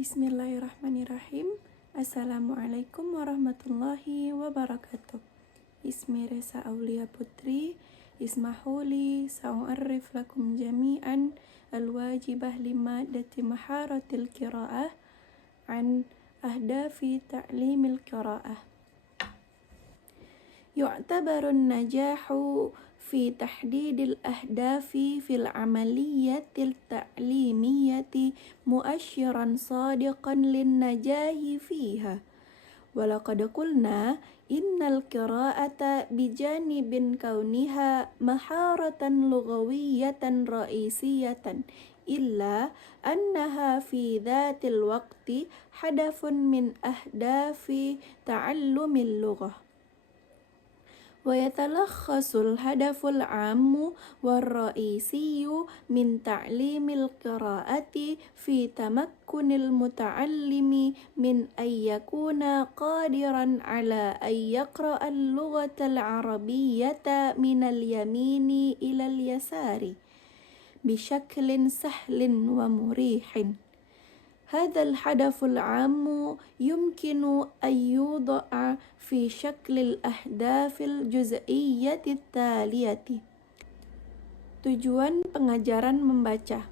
Bismillahirrahmanirrahim. Assalamualaikum warahmatullahi wabarakatuh. Ismi Resa Aulia Putri. Ismahuli sa'u'arrif lakum jami'an al-wajibah limadati maharatil qira'ah an ahdafi ta'limil qira'ah. Yu'tabarun najahu fi tahdidil ahdafi fil amaliyatil ta'limiyati muasyiran sadiqan lin najahi fiha. Walaqad qulna innal qira'ata bijanibin kauniha maharatan lughawiyatan ra'isiyatan illa annaha fi dhatil waqti hadafun min ahdafi ta'allumil lughah. ويتلخص الهدف العام والرئيسي من تعليم القراءة في تمكن المتعلم من أن يكون قادرا على أن يقرأ اللغة العربية من اليمين إلى اليسار بشكل سهل ومريح. هذا الهدف العام يمكن أن يوضع في شكل الأهداف الجزئية التالية. Tujuan pengajaran membaca.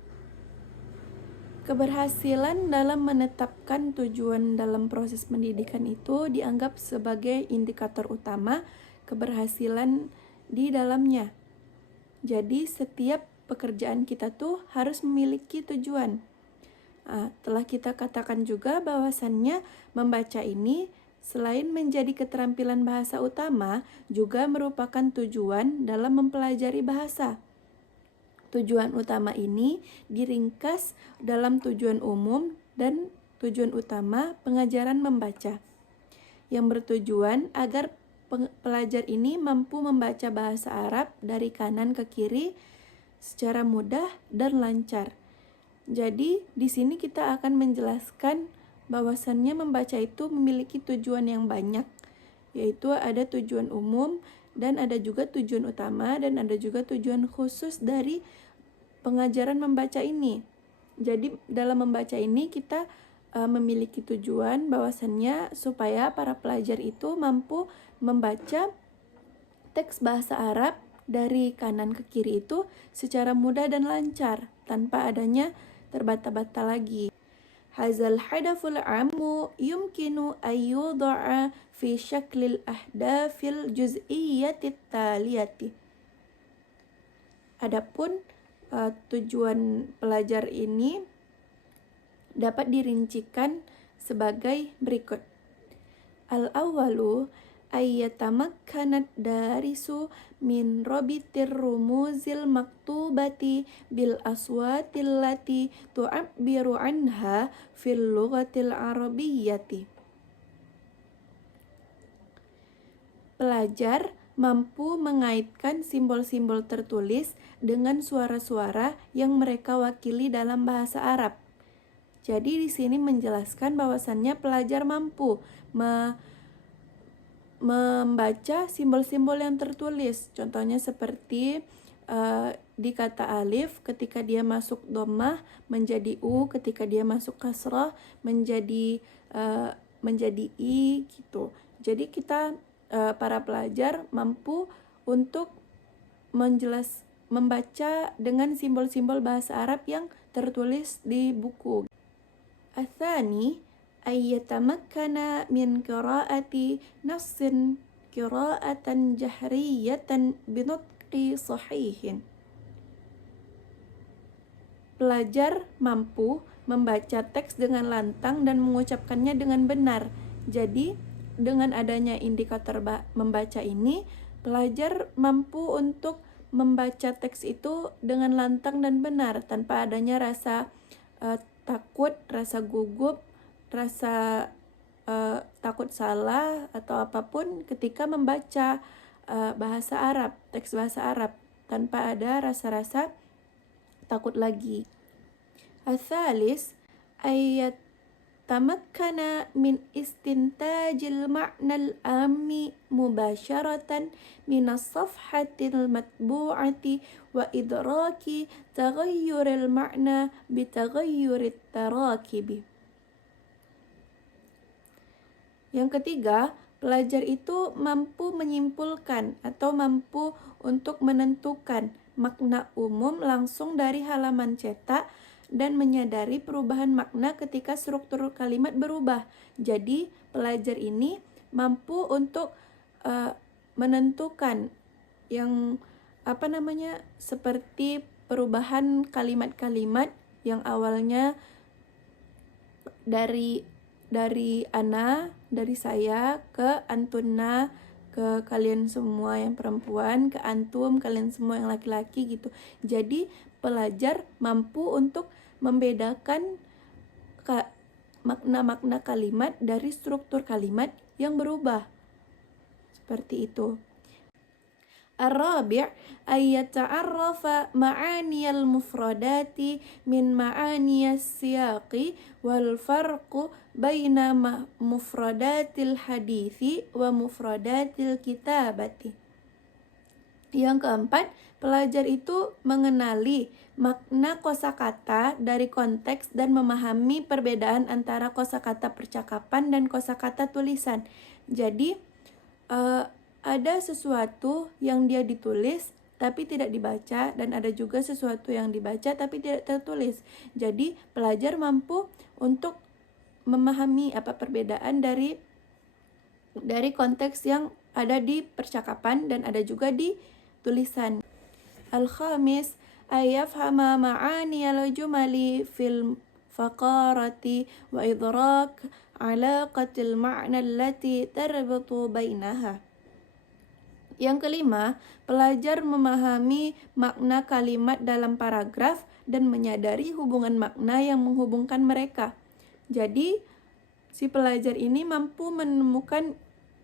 Keberhasilan dalam menetapkan tujuan dalam proses pendidikan itu dianggap sebagai indikator utama keberhasilan di dalamnya. Jadi setiap pekerjaan kita tuh harus memiliki tujuan. Telah kita katakan juga bahwasannya membaca ini selain menjadi keterampilan bahasa utama, juga merupakan tujuan dalam mempelajari bahasa. Tujuan utama ini diringkas dalam tujuan umum dan tujuan utama pengajaran membaca, yang bertujuan agar pelajar ini mampu membaca bahasa Arab dari kanan ke kiri secara mudah dan lancar. Jadi, di sini kita akan menjelaskan bahwasannya membaca itu memiliki tujuan yang banyak, yaitu ada tujuan umum dan ada juga tujuan utama dan ada juga tujuan khusus dari pengajaran membaca ini. Jadi, dalam membaca ini kita memiliki tujuan bahwasannya supaya para pelajar itu mampu membaca teks bahasa Arab dari kanan ke kiri itu secara mudah dan lancar tanpa adanya terbata-bata lagi. Hazal hadaful ammu yumkinu ayyuda'a fi syaklil ahdafil juz'iyyati taliyati. Adapun tujuan pelajar ini dapat dirincikan sebagai berikut. Al-awwalu ayyatamakkanad darisu min rabitir rumuzil maktubati bil aswatil lati tu'abbiru anha fil lughatil arabiyyati. Pelajar mampu mengaitkan simbol-simbol tertulis dengan suara-suara yang mereka wakili dalam bahasa Arab. Jadi di sini menjelaskan bahwasannya pelajar mampu membaca simbol-simbol yang tertulis. Contohnya seperti di kata alif ketika dia masuk dhammah menjadi u, ketika dia masuk kasrah menjadi i gitu. Jadi kita para pelajar mampu untuk membaca dengan simbol-simbol bahasa Arab yang tertulis di buku. Atsani ayyatamakkana min qiraati nassin qiraatan jahriyatan binutqi sahihin. Pelajar mampu membaca teks dengan lantang dan mengucapkannya dengan benar. Jadi, dengan adanya indikator membaca ini, pelajar mampu untuk membaca teks itu dengan lantang dan benar tanpa adanya rasa takut, rasa gugup, rasa takut salah atau apapun ketika membaca bahasa Arab, teks bahasa Arab, tanpa ada rasa-rasa takut lagi. Al-thalis ayyatamakkana min istintajil ma'nal ammi mubasharatan minas safhatil matbu'ati wa idraki taghayyuril ma'na bitaghayyurit tarakibi. Yang ketiga, pelajar itu mampu menyimpulkan atau mampu untuk menentukan makna umum langsung dari halaman cetak dan menyadari perubahan makna ketika struktur kalimat berubah. Jadi, pelajar ini mampu untuk menentukan yang seperti perubahan kalimat-kalimat yang awalnya dari saya ke antunna, ke kalian semua yang perempuan, ke antum kalian semua yang laki-laki gitu. Jadi pelajar mampu untuk membedakan makna-makna kalimat dari struktur kalimat yang berubah. Seperti itu. Ar-rabi' ay yata'arrafa ma'aniyal mufradati min ma'aniyas siyaqi wal farqu baina mufradatil hadithi wa mufradatil kitabati. Yang keempat, pelajar itu mengenali makna kosakata dari konteks dan memahami perbedaan antara kosakata percakapan dan kosakata tulisan. Jadi, ada sesuatu yang dia ditulis tapi tidak dibaca, dan ada juga sesuatu yang dibaca tapi tidak tertulis. Jadi pelajar mampu untuk memahami apa perbedaan dari konteks yang ada di percakapan dan ada juga di tulisan. Al-khamis, ayafhama ma'ani al-jumali fil faqarati wa idrak alaqatil ma'na allati tarbitu bainaha. Yang kelima, pelajar memahami makna kalimat dalam paragraf dan menyadari hubungan makna yang menghubungkan mereka. Jadi, si pelajar ini mampu menemukan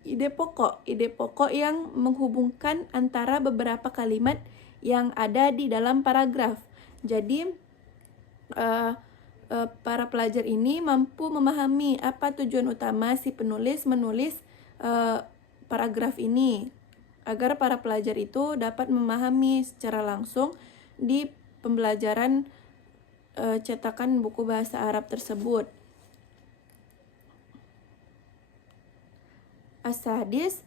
ide pokok yang menghubungkan antara beberapa kalimat yang ada di dalam paragraf. Jadi, para pelajar ini mampu memahami apa tujuan utama si penulis menulis paragraf ini, agar para pelajar itu dapat memahami secara langsung di pembelajaran cetakan buku bahasa Arab tersebut. As-sadis,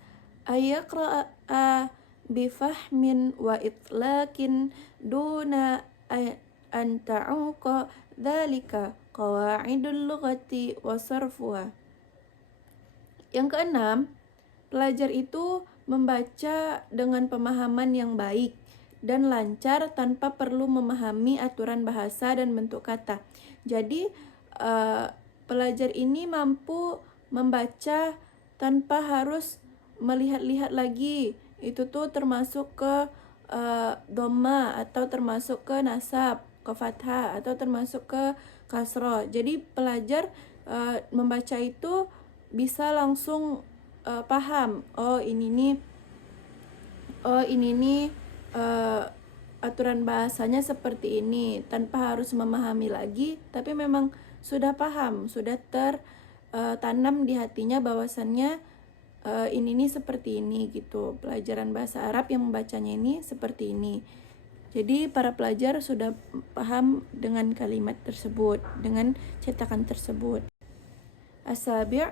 ayaqra'a bifahmin wa itlaqin duna an ta'uqa dzalika qawaidul lughati wa sarfuha. Yang keenam, pelajar itu membaca dengan pemahaman yang baik dan lancar tanpa perlu memahami aturan bahasa dan bentuk kata. Jadi pelajar ini mampu membaca tanpa harus melihat-lihat lagi. Itu tuh termasuk ke dhamma atau termasuk ke nasab, ke fathah atau termasuk ke kasroh. Jadi pelajar membaca itu bisa langsung paham, ini nih aturan bahasanya seperti ini, tanpa harus memahami lagi, tapi memang sudah paham, sudah tertanam di hatinya bahwasannya ini nih seperti ini gitu. Pelajaran bahasa Arab yang membacanya ini seperti ini. Jadi para pelajar sudah paham dengan kalimat tersebut, dengan cetakan tersebut. As-sabi'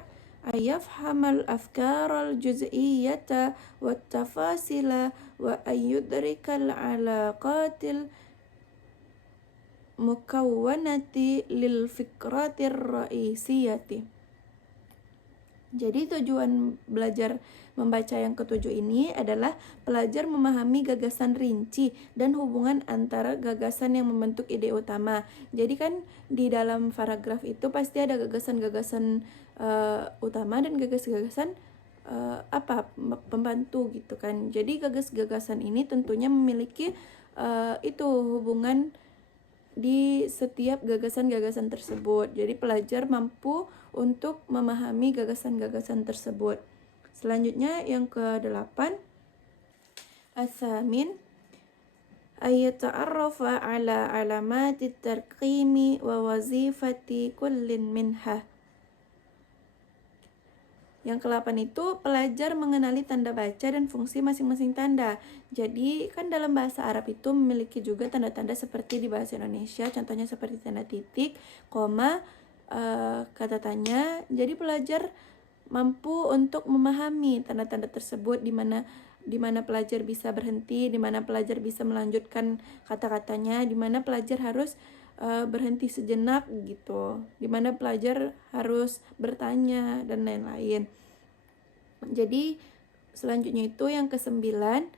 ayafhamal afkaral juz'iyyata wat tafasila wa ayyudrikal alaqatil mukawwanati lil fikratir ra'isiyati. Jadi tujuan belajar membaca yang ketujuh ini adalah pelajar memahami gagasan rinci dan hubungan antara gagasan yang membentuk ide utama. Jadi kan di dalam paragraf itu pasti ada gagasan-gagasan utama dan gagasan-gagasan pembantu gitu kan. Jadi gagasan ini tentunya memiliki itu hubungan di setiap gagasan-gagasan tersebut. Jadi pelajar mampu untuk memahami gagasan-gagasan tersebut. Selanjutnya yang ke-8, as-samin ayata'arrafa ala alamati tarqimi wa wazifati kullin minha. Yang ke-8 itu pelajar mengenali tanda baca dan fungsi masing-masing tanda. Jadi kan dalam bahasa Arab itu memiliki juga tanda-tanda seperti di bahasa Indonesia, contohnya seperti tanda titik, koma, kata tanya. Jadi pelajar mampu untuk memahami tanda-tanda tersebut, di mana pelajar bisa berhenti, di mana pelajar bisa melanjutkan kata-katanya, di mana pelajar harus berhenti sejenak gitu, di mana pelajar harus bertanya dan lain-lain. Jadi selanjutnya itu yang kesembilan,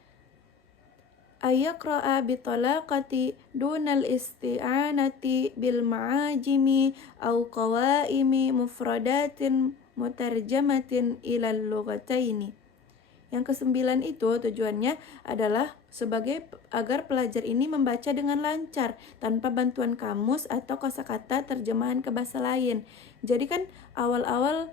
ayaqra'a bitalaqati dunal isti'anati bil ma'ajimi au qawaimi mufradatin mutarjamatin ilal lughataini. Yang kesembilan itu tujuannya adalah agar pelajar ini membaca dengan lancar tanpa bantuan kamus atau kosakata terjemahan ke bahasa lain. Jadi kan awal-awal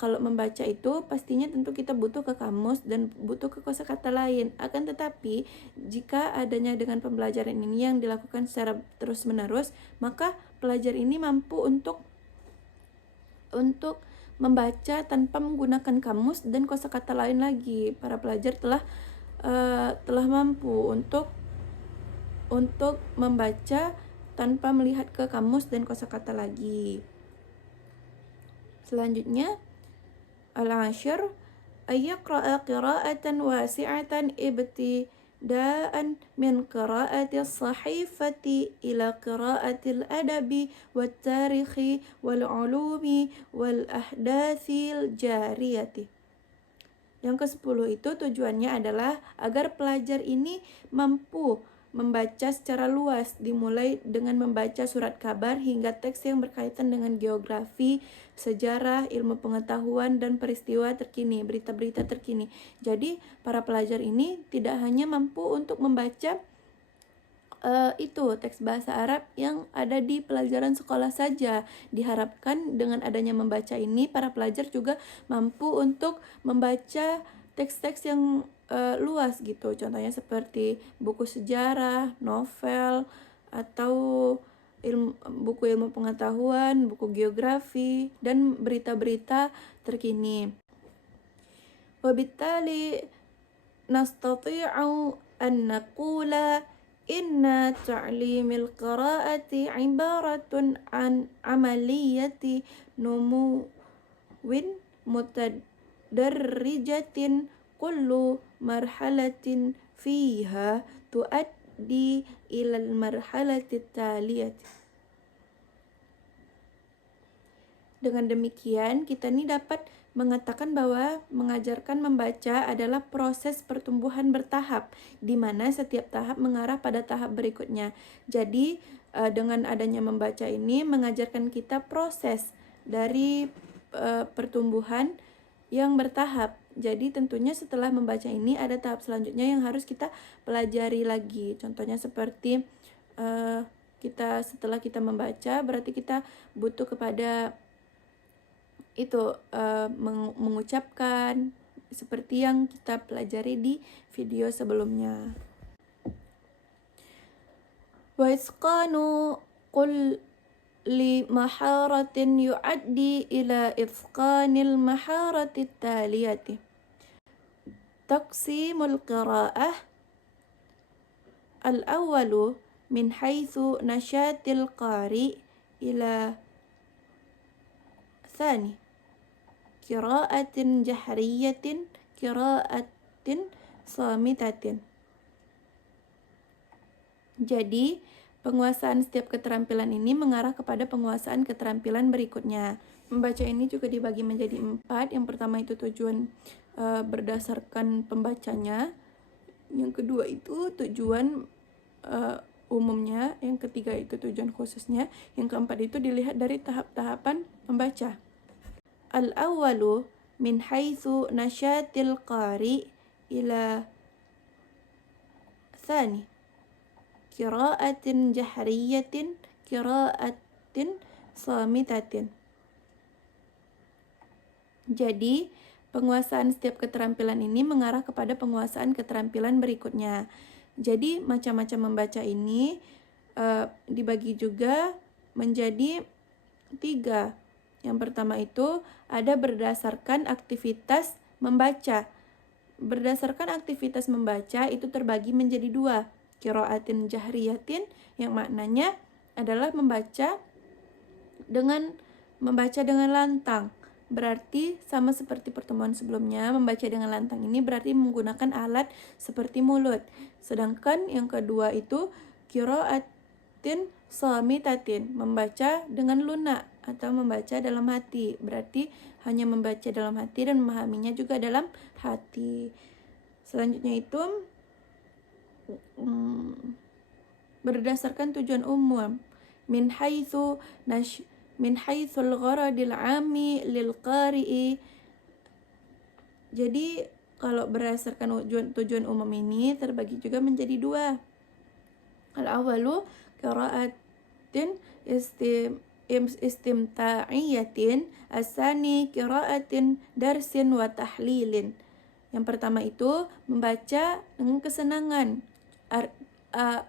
kalau membaca itu pastinya tentu kita butuh ke kamus dan butuh ke kosakata lain. Akan tetapi jika adanya dengan pembelajaran ini yang dilakukan secara terus-menerus, maka pelajar ini mampu untuk membaca tanpa menggunakan kamus dan kosakata lain lagi. Para pelajar telah mampu untuk membaca tanpa melihat ke kamus dan kosakata lagi. Selanjutnya, al-ashir, ayyaqra'a qira'atan wasi'atan ibtida'an min qira'ati as-sahifati ila qira'ati al-adabi wat-tarikhi wal-ulumi wal-ahdathil jariyati. Yang ke-10 itu tujuannya adalah agar pelajar ini mampu membaca secara luas, dimulai dengan membaca surat kabar hingga teks yang berkaitan dengan geografi, sejarah, ilmu pengetahuan, dan peristiwa terkini, berita-berita terkini. Jadi, para pelajar ini tidak hanya mampu untuk membaca itu teks bahasa Arab yang ada di pelajaran sekolah saja. Diharapkan dengan adanya membaca ini, para pelajar juga mampu untuk membaca teks-teks yang luas gitu. Contohnya seperti buku sejarah, novel, atau buku ilmu pengetahuan, buku geografi, dan berita-berita terkini. Wabittali nastati'u an naqula inna ta'limil qira'ati ibaratun an amaliyati numuwin mutadarrijatin kullu marhalatin fiha tuaddi ilal marhalati taliyati. Dengan demikian, kita ini dapat mengatakan bahwa mengajarkan membaca adalah proses pertumbuhan bertahap, di mana setiap tahap mengarah pada tahap berikutnya. Jadi, dengan adanya membaca ini mengajarkan kita proses dari pertumbuhan yang bertahap. Jadi, tentunya setelah membaca ini ada tahap selanjutnya yang harus kita pelajari lagi. Contohnya seperti setelah kita membaca, berarti kita butuh kepada itu mengucapkan seperti yang kita pelajari di video sebelumnya. Wa isqanu kulli maharatin yu'addi ila itqanil maharati taliyati. Taqsimul qira'ah al-awwalu min haitsu nasyatil qari ila thani qira'atin jahriyatin qira'atin samitatin. Jadi, penguasaan setiap keterampilan ini mengarah kepada penguasaan keterampilan berikutnya. Membaca ini juga dibagi menjadi 4. Yang pertama itu tujuan berdasarkan pembacanya. Yang kedua itu tujuan umumnya. Yang ketiga itu tujuan khususnya. Yang keempat itu dilihat dari tahap-tahapan membaca. Al-awwalu min haitsu nasyatil qari ila thani qira'atin jahriyatin qira'atin samitatin. Jadi, penguasaan setiap keterampilan ini mengarah kepada penguasaan keterampilan berikutnya. Jadi, macam-macam membaca ini dibagi juga menjadi 3. Yang pertama itu ada berdasarkan aktivitas membaca. Berdasarkan aktivitas membaca itu terbagi menjadi 2. Qira'atin jahriyatin yang maknanya adalah membaca dengan lantang. berarti sama seperti pertemuan sebelumnya, membaca dengan lantang ini berarti menggunakan alat seperti mulut. Sedangkan yang kedua itu qiraatin samitatin, membaca dengan lunak atau membaca dalam hati. Berarti hanya membaca dalam hati dan memahaminya juga dalam hati. Selanjutnya itu berdasarkan tujuan umum min haitsul gharadil 'ami lil qari'i. Jadi kalau berdasarkan tujuan umum ini terbagi juga menjadi dua. Al-awwalu qira'atin istimta'iyatin, as-sani qira'atin darsin wa tahlilin. Yang pertama itu membaca dengan kesenangan.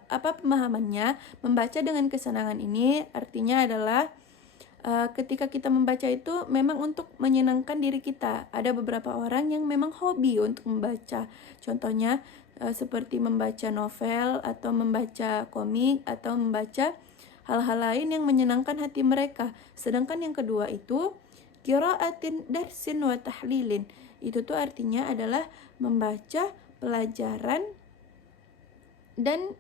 Apa pemahamannya? Membaca dengan kesenangan ini artinya adalah ketika kita membaca itu memang untuk menyenangkan diri kita. Ada beberapa orang yang memang hobi untuk membaca. Contohnya seperti membaca novel atau membaca komik atau membaca hal-hal lain yang menyenangkan hati mereka. Sedangkan yang kedua itu qiraatin darsin wa tahlilin. Itu tuh artinya adalah membaca pelajaran dan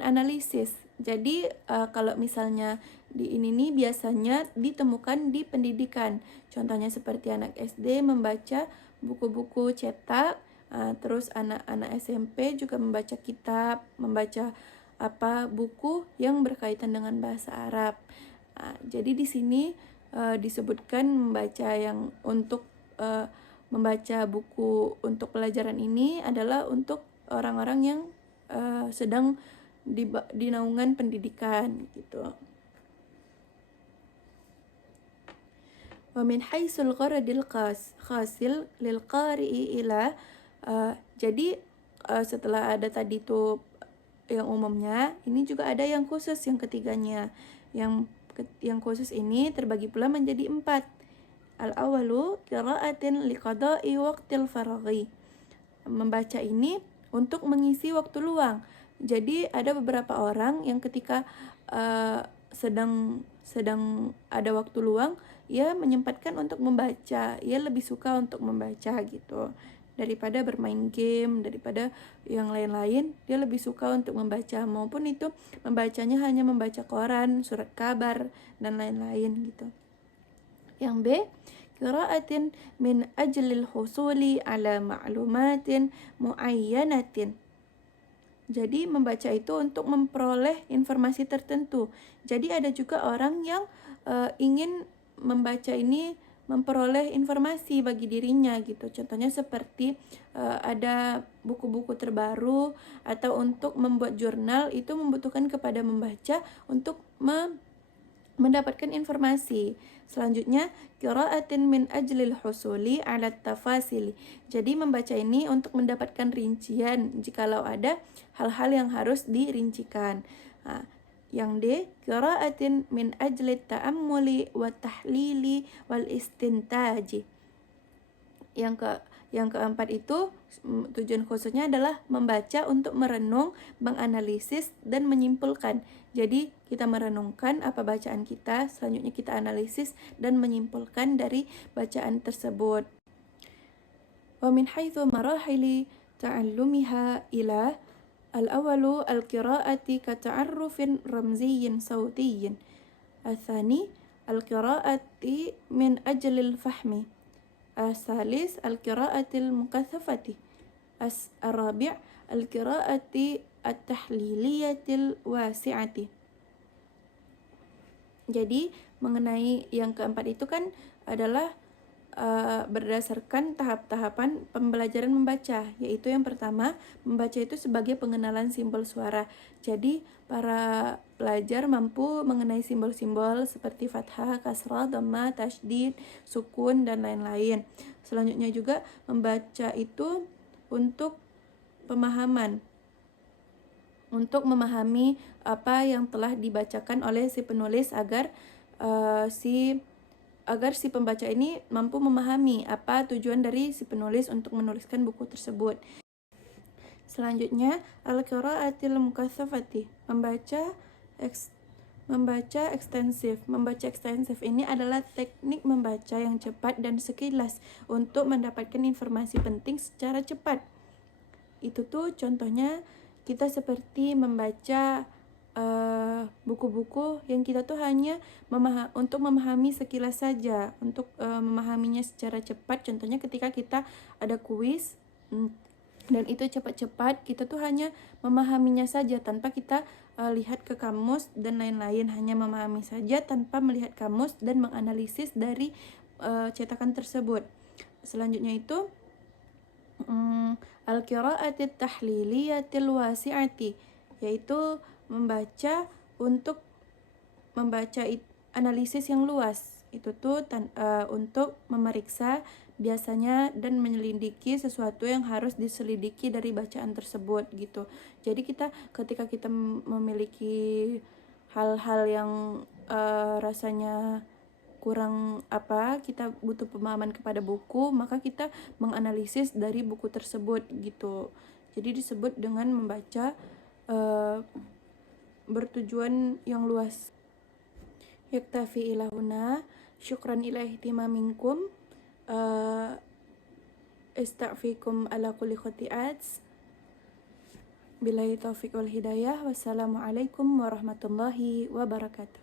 analisis. Jadi kalau misalnya di ini nih biasanya ditemukan di pendidikan. Contohnya seperti anak SD membaca buku-buku cetak, terus anak-anak SMP juga membaca kitab, membaca buku yang berkaitan dengan bahasa Arab. Jadi di sini disebutkan membaca yang untuk membaca buku untuk pelajaran ini adalah untuk orang-orang yang sedang di naungan pendidikan gitu. Wa min haitsul gharadil khasil lil qari'i ila. Jadi setelah ada tadi tuh yang umumnya, ini juga ada yang khusus yang ketiganya. Yang khusus ini terbagi pula menjadi 4. Al-awwalu qira'atin liqada'i waqtil faraghi. Membaca ini untuk mengisi waktu luang. Jadi ada beberapa orang yang ketika sedang ada waktu luang, ia menyempatkan untuk membaca. Ia lebih suka untuk membaca gitu daripada bermain game, daripada yang lain-lain. Dia lebih suka untuk membaca, maupun itu membacanya hanya membaca koran, surat kabar dan lain-lain gitu. Yang B, qira'atin min ajlil husuli ala ma'lumatin muayyanatin. Jadi membaca itu untuk memperoleh informasi tertentu. Jadi ada juga orang yang ingin membaca ini memperoleh informasi bagi dirinya gitu. Contohnya seperti ada buku-buku terbaru atau untuk membuat jurnal, itu membutuhkan kepada membaca untuk mendapatkan informasi. Selanjutnya qira'atin min ajlil husuli 'ala tafasili. Jadi membaca ini untuk mendapatkan rincian jikalau ada hal-hal yang harus dirincikan. Yang D, qira'atin min ajli ta'ammuli wa tahlili wal istintaji. Yang keempat itu tujuan khususnya adalah membaca untuk merenung, menganalisis dan menyimpulkan. Jadi kita merenungkan apa bacaan kita, selanjutnya kita analisis dan menyimpulkan dari bacaan tersebut. Wa min haitsu marahili ta'allumiha ila al-awwalu al-qira'ati ka ta'arrufin ramziyyin sawtiyyin. Al-thani al-qira'ati min ajlil fahmi. الثالث القراءة المكثفة. الرابع القراءة التحليلية الواسعة. Jadi mengenai yang keempat itu kan adalah berdasarkan tahap-tahapan pembelajaran membaca, yaitu yang pertama, membaca itu sebagai pengenalan simbol suara. Jadi para pelajar mampu mengenai simbol-simbol seperti fathah, kasrah, dhamma, tasydid, sukun dan lain-lain. Selanjutnya juga membaca itu untuk pemahaman, untuk memahami apa yang telah dibacakan oleh si penulis agar si pembaca ini mampu memahami apa tujuan dari si penulis untuk menuliskan buku tersebut. Selanjutnya, al-qira'atil mukatsafati, membaca Membaca ekstensif. Membaca ekstensif ini adalah teknik membaca yang cepat dan sekilas untuk mendapatkan informasi penting secara cepat. Itu tuh contohnya kita seperti membaca buku-buku yang kita tuh hanya untuk memahami sekilas saja, untuk memahaminya secara cepat. Contohnya ketika kita ada kuis dan itu cepat-cepat, kita tuh hanya memahaminya saja tanpa kita lihat ke kamus dan lain-lain, hanya memahami saja tanpa melihat kamus dan menganalisis dari cetakan tersebut. Selanjutnya itu al-qira'atit tahliliyatil wasi'ati, yaitu membaca untuk membaca analisis yang luas. Itu tuh untuk memeriksa biasanya dan menyelidiki sesuatu yang harus diselidiki dari bacaan tersebut gitu. Jadi ketika kita memiliki hal-hal yang rasanya kurang kita butuh pemahaman kepada buku, maka kita menganalisis dari buku tersebut gitu. Jadi disebut dengan membaca bertujuan yang luas. Yaktafi ila huna, syukran ila ihtimaminkum, ista'fikum ala kulli khuti'at. Billahi taufiq wal hidayah. Wassalamualaikum warahmatullahi wabarakatuh.